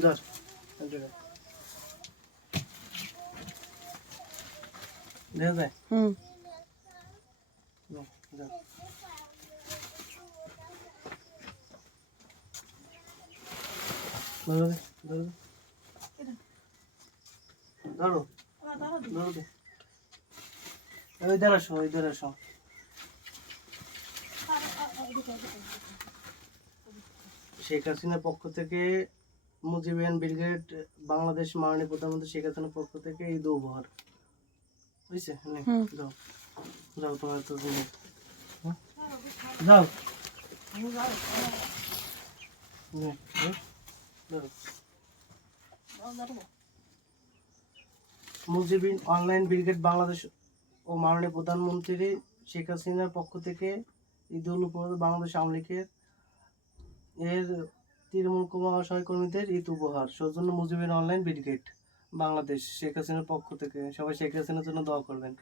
ধর দেখা যায়। ধরো ধরো, ওই ধারে আসো, ওই ধারে আসো। শেখ হাসিনার পক্ষ থেকে মুজিবিয়ান ব্রিগেড বাংলাদেশ মাননীয় প্রধানমন্ত্রী শেখ হাসিনার পক্ষ থেকে ঈদ উপহার, বুঝছে? যাও যাও, তোমার তো যাও। মুজিবিন অনলাইন ব্রিগেড বাংলাদেশ ও মাননীয় প্রধানমন্ত্রী শেখ হাসিনার পক্ষ থেকে ঈদ উল উপহার বাংলাদেশ আওয়ামী লীগের এর তৃণমূল সহকর্মীদের ঈদ উপহার সৌজন্য মুজিবিন অনলাইন ব্রিগেড বাংলাদেশ শেখ হাসিনার পক্ষ থেকে। সবাই শেখ হাসিনার জন্য দোয়া করবেন।